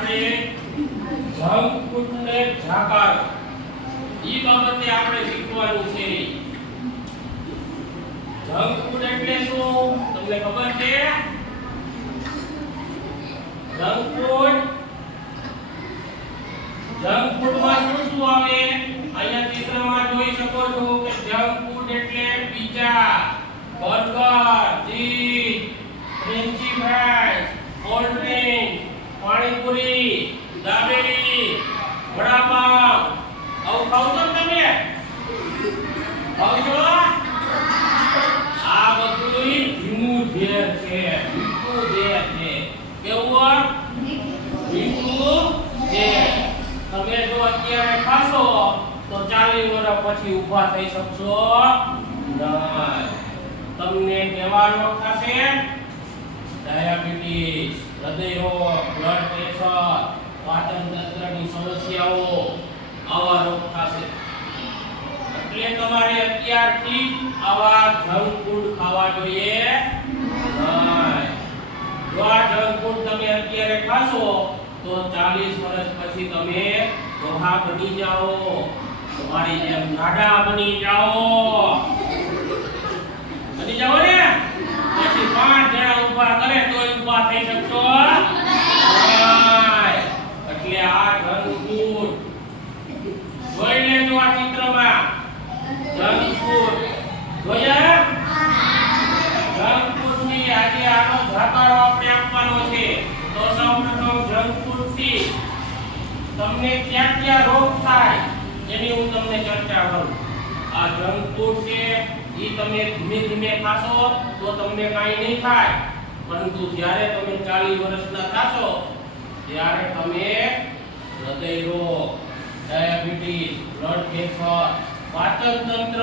આપણે junk food ને જાકાર ઈ બાબતે આપણે શીખવાનું છે. જંક ફૂડ એટલે શું તમને ખબર છે? જંક ફૂડમાં શું આવે? અહીંયા ચિત્રમાં જોઈ શકો છો કે જંક ફૂડ એટલે pizza, burger, cheese, frenchy fries, cold drink, panipuri, dabeli, vadapav આવું ખાવ છો તમે? ખાવ છો? આ બધું ધીમું ઝેર છે, મીઠું ઝેર છે. કેવું? મીઠું ઝેર. તમે જો અત્યારે ખાશો તો 40 વર્ષ પછી ઊભા થઈ શકશો નહીં. તમને કેવા રોગ થશે? ડાયાબિટીસ, હૃદય રોગ, બ્લડ પ્રેશર, પાચન તંત્રની સમસ્યાઓ આવા રોગ થશે. એટલે તમારે અત્યારથી આવા જંક ફૂડ ખાવા જોઈએ નહીં. જો આ જંક ફૂડ તમે અત્યારે ખાશો તો 40 વર્ષ પછી તમે ડોહા બની જાઓ, તમારી જેમ નાડા બની જાઓ. બની જાઓ ને? પછી 5 જણા ઊભા કરે તો ઊભા થઈ શકશો નહીં. એટલે આ જંક ફૂડ જોઈ લેજો. આ ચિત્રમાં જંક ફૂડ જોયા? જંક ફૂડ ની આજે આનો જાકારો આપણે આપવાનો છે. તો સૌપ્રથમ જંક ફૂડ થી તમને ક્યાં ક્યાં રોગ થાય એની હું તમને ચર્ચા કરું. આ જંક ફૂડ છે ઈ તમે ધીમે ધીમે ખાશો તો તમને કાઈ નહીં થાય, પરંતુ જ્યારે તમે 40 વર્ષના થશો ત્યારે તમે હૃદય રોગ, ડાયાબિટીસ, બ્લડ પ્રેશર, પાચન તંત્ર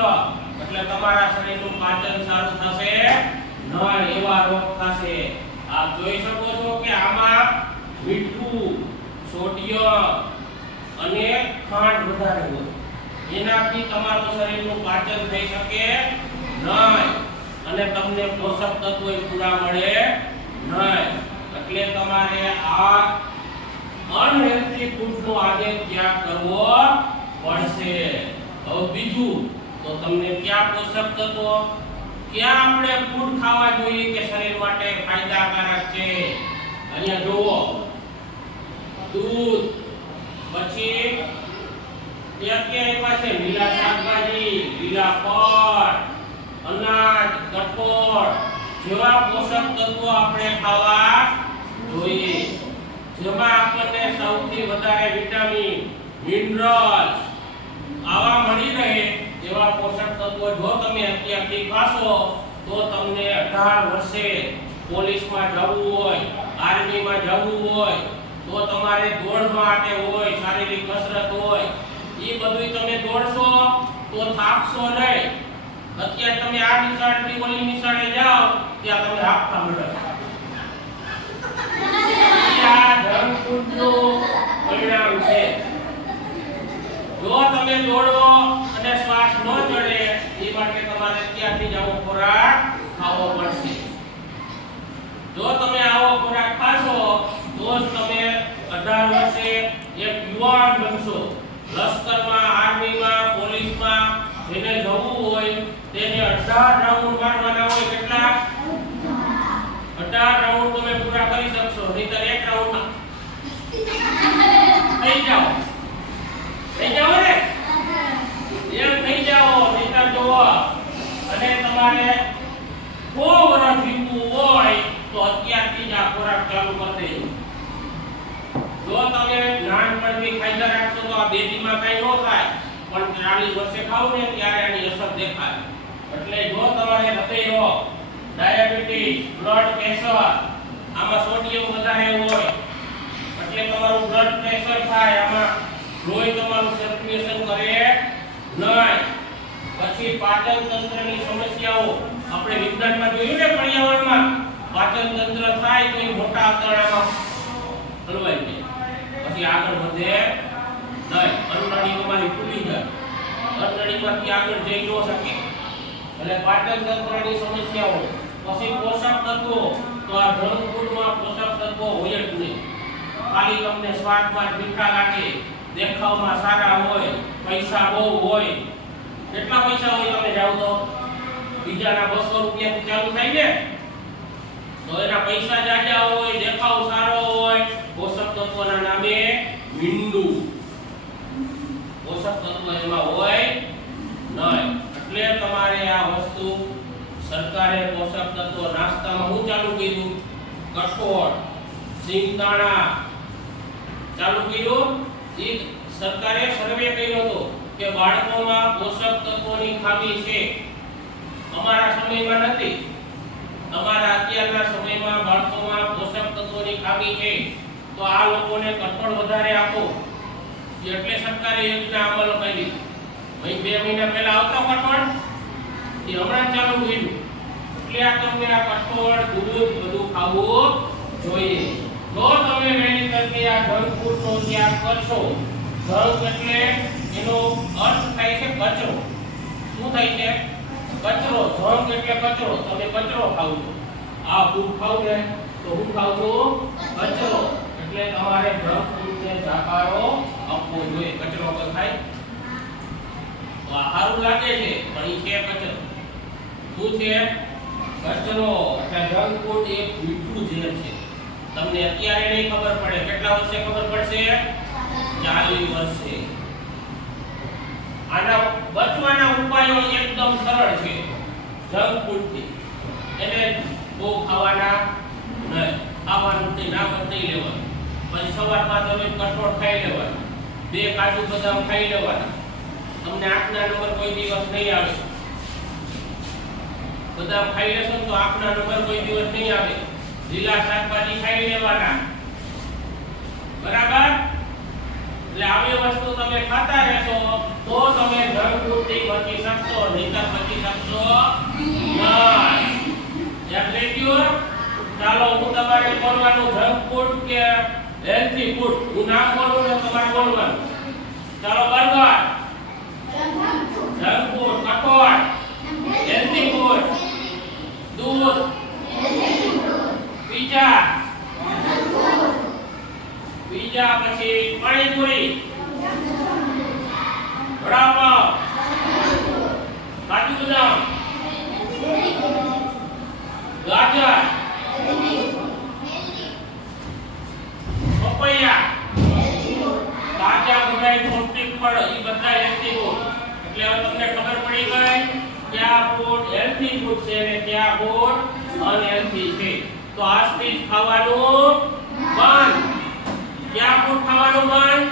એટલે તમારા શરીરનું પાચન સારું થશે નહીં એવા રોગ થશે. આપ જોઈ શકો છો કે આમાં મીઠું, સોડિયમ અને ખાંડ વધારે હોય. એનાથી તમારું શરીરનું પાચન થઈ શકે નહીં અને તમને પોષક તત્વો પૂરા મળે નહીં. એટલે તમારે આ અનહેલ્ધી ફૂડનો આજે ત્યાગ કરવો પડશે. હવે બીજું તો તમને ક્યાં પોષક તત્વો, ક્યાં આપણે ફૂડ ખાવા જોઈએ કે શરીર માટે ફાયદાકારક છે? અહીંયા જુઓ, દૂધ, પછી ક્યાં છે લીલા શાકભાજી, લીલા ફળ, અનાજ, કઠોળ જેવા પોષક તત્વો આપણે ખાવા જોઈએ. જેમાં આપણને સૌથી વધારે વિટામિન, મિનરલ્સ આવા મળી રહે એવા પોષક તત્વો જો તમે અત્યારથી ખાશો તો તમને 18 વર્ષે પોલીસમાં જવું હોય, આર્મીમાં જવું હોય, તો તમારે દોડ માટે હોય, શારીરિક કસરત હોય, એ બધું તમે દોડશો તો થાકશો નહીં. અત્યારે તમે આ નિશાળથી ઓલી નિશાળે જાઓ ત્યાં તમે હાંફતા મળો. આ જંક ફૂડનું પરિણામ છે. જો તમે દોડો અને શ્વાસ ન ચડે એ માટે તમારે ત્યાંથી જ આવો ખોરાક ખાવો પડશે. જો તમે આવો ખોરાક ખાશો તો જ તમે 18 વર્ષે એક યુવાન બનશો. લશ્કરમાં, આર્મીમાં, પોલીસમાં જેને જવું હોય તેને 18 રાઉન્ડ મારવાના હોય. કેટલા? 18 રાઉન્ડ તમે પૂરા કરી શકશો. નહીંતર એક રાઉન્ડમાં થઈ જાઓ ને? એમ થઈ જાઓ. નહીંતર જુઓ, અને તમારે 100 વર્ષ જીવવું હોય તો અત્યારથી જ આ ખોરાક ચાલુ કરી દેજો. જો તમે નાનપણથી ખાઈ રાખશો તો આ બેબીમાં કઈ ન થાય, પણ 40 વર્ષે ખાવ ને ત્યારે આની અસર દેખાય. એટલે જો તમારે હૃદય રોગ, ડાયાબિટીસ, બ્લડ પ્રેશર, આમાં સોડિયમ વધારે હોય એટલે તમારું બ્લડ પ્રેશર થાય, આમાં લોહી તમારું સર્ક્યુલેશન કરે નહીં. પછી પાચન તંત્રની સમસ્યાઓ આપણે વિજ્ઞાનમાં જોયું ને, પર્યાવરણમાં પાચન તંત્ર થાય તો એ મોટા આંતરડામાં હલવાઈ જાય, પછી આગળ વધે નહીં. અન્નનળી તમારી ફૂલી જાય, અન્નનળીમાંથી આગળ જઈ ન શકે. એટલે પાચન તંત્રની સમસ્યાઓ. પછી પોષક તત્વો, તો આ જંક ફૂડમાં પોષક તત્વો હોય જ નહીં. ખાલી તમને સ્વાદમાં મીઠા લાગે, દેખાવમાં સારા હોય, પૈસા બહુ હોય. કેટલા પૈસા હોય તમે જાઓ તો બીજાના 200 રૂપિયાથી ચાલુ થાય ને, તો એના પૈસા જાજા હોય, દેખાવ સારો હોય, પોષક તત્વોના નામે મીંડું. પોષક તત્વ એમાં હોય નહીં. એટલે તમારે આ વસ્તુ સરકારે પોષક તત્વ નાસ્તામાં હું ચાલુ કર્યું? કઠોળ, સિંગદાણા ચાલુ કર્યું. એ સરકારે સર્વે કર્યો હતો કે બાળકોમાં પોષક તત્વોની ખામી છે. અમારા સમયમાં નથી, અમારા અત્યારના સમયમાં બાળકોમાં પોષક તત્વોની ખામી છે, તો આ લોકોને કઠોળ વધારે આપો. એટલે સરકારે યોજના અમલ કરી. ભાઈ 2 મહિના પહેલા આવતો કઠોળ, એ હમણાં ચાલુ કર્યું. એટલે આ તમને આ કઠોળ, દૂધ બધું ખાવું જોઈએ. જો તમે વહેલી તકે આ જંક ફૂડનો ત્યાગ કરશો. જંક એટલે એનો અર્થ થાય છે કચરો. શું થાય છે? કચરો. જંક એટલે કચરો. તમે કચરો ખાવ છો. આ ફૂડ ખાવ ને તો હું ખાવ છું કચરો. એટલે તમારે જંક ફૂડને જાકારો આપવો જોઈએ. કચરો પર થાય તો આ સારું લાગે છે, પણ એ છે કચરો. શું છે? કચરો. એટલે જંક ફૂડ એક મીઠું ઝેર છે. તમને અત્યારે નહીં ખબર પડે, કેટલા વર્ષે ખબર પડશે? 40 વર્ષે. આના બચવાના ઉપાયો એકદમ સરળ છે. જંક ફૂડથી એને બહુ ખાવાના નહીં. ખાવાનું તે ના નહીં લેવાનું. પછી સવારમાં તમે કઠોળ ખાઈ લેવાનું, 2 કાજુ બદામ ખાઈ લેવાના. તમને 8ના નંબર કોઈ દિવસ નહીં આવે. બદામ ખાઈ લેશો તો 8ના નંબર કોઈ દિવસ નહીં આવે. લીલા શાકભાજી ખાઈ લેવાના. બરાબર? એટલે આવી વસ્તુ તમે ખાતા રહેશો તો તમે જંક ફૂડથી બચી શકશો, નહીંતર બચી શકશો નહીં. યાદ રાખજો. ચાલો હું તમારે બોલવાનું જંક ફૂડ કે હેલ્ધી ફૂડ. હું નામ બોલું ને તમારે બોલવાનું. ચાલો બર્ગર, જંક ફૂડ, કઠોળ, હેલ્ધી ફૂડ, દૂધ, પીઝા, પછી પાણીપુરી, વડાપાવ, કાજુ બદામ, ગાજર, પપૈયા, તાજા બધા પૌષ્ટિક ફળ, એ બધા હેલ્ધી ફૂડ. એટલે હવે તમને ખબર પડી ગઈ કે આ ફૂડ હેલ્ધી ફૂડ છે અને કયા ફૂડ અનહેલ્ધી છે. તો આજથી જ ખાવાનું બંધ. કયા ફૂડ ખાવાનું બંધ?